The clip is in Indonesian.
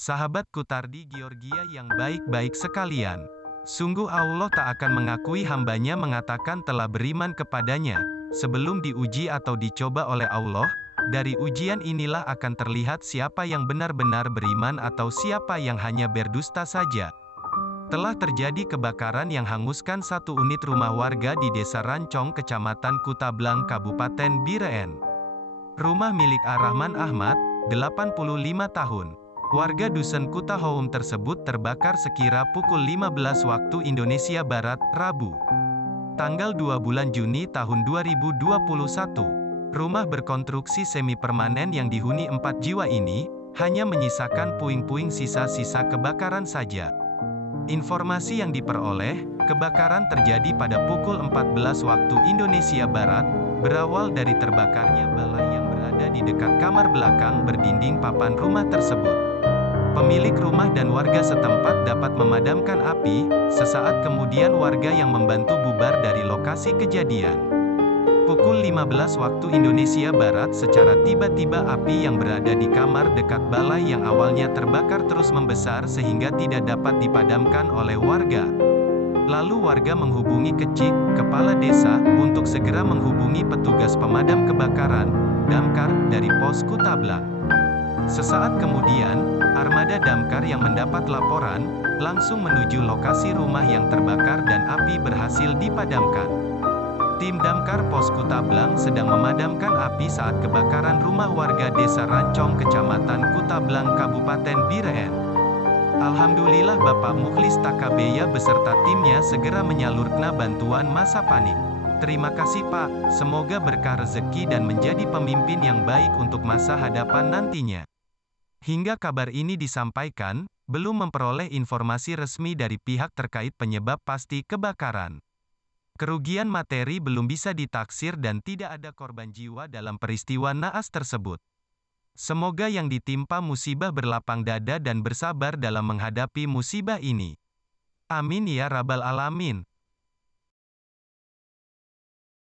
Sahabatku Tardi Georgia yang baik-baik sekalian. Sungguh Allah tak akan mengakui hambanya mengatakan telah beriman kepadanya, sebelum diuji atau dicoba oleh Allah. Dari ujian inilah akan terlihat siapa yang benar-benar beriman atau siapa yang hanya berdusta saja. Telah terjadi kebakaran yang hanguskan satu unit rumah warga di Desa Rancong, Kecamatan Kutablang, Kabupaten Biren. Rumah milik Ar-Rahman Ahmad, 85 tahun. Warga Dusun Kutahoum tersebut terbakar sekira pukul 15 waktu Indonesia Barat, Rabu, tanggal 2 bulan Juni tahun 2021. Rumah berkonstruksi semi-permanen yang dihuni 4 jiwa ini, hanya menyisakan puing-puing sisa-sisa kebakaran saja. Informasi yang diperoleh, kebakaran terjadi pada pukul 14 waktu Indonesia Barat, berawal dari terbakarnya balai yang berada di dekat kamar belakang berdinding papan rumah tersebut. Pemilik rumah dan warga setempat dapat memadamkan api, sesaat kemudian warga yang membantu bubar dari lokasi kejadian. Pukul 15 waktu Indonesia Barat, secara tiba-tiba api yang berada di kamar dekat balai yang awalnya terbakar terus membesar sehingga tidak dapat dipadamkan oleh warga. Lalu warga menghubungi Kecik, kepala desa, untuk segera menghubungi petugas pemadam kebakaran, damkar, dari pos Kutablang. Sesaat kemudian, armada damkar yang mendapat laporan, langsung menuju lokasi rumah yang terbakar dan api berhasil dipadamkan. Tim damkar pos Kutablang sedang memadamkan api saat kebakaran rumah warga Desa Rancong, Kecamatan Kutablang, Kabupaten Biren. Alhamdulillah Bapak Mukhlis Takabeya beserta timnya segera menyalurkan bantuan masa panik. Terima kasih Pak, semoga berkah rezeki dan menjadi pemimpin yang baik untuk masa hadapan nantinya. Hingga kabar ini disampaikan, belum memperoleh informasi resmi dari pihak terkait penyebab pasti kebakaran. Kerugian materi belum bisa ditaksir dan tidak ada korban jiwa dalam peristiwa naas tersebut. Semoga yang ditimpa musibah berlapang dada dan bersabar dalam menghadapi musibah ini. Amin ya rabbal alamin.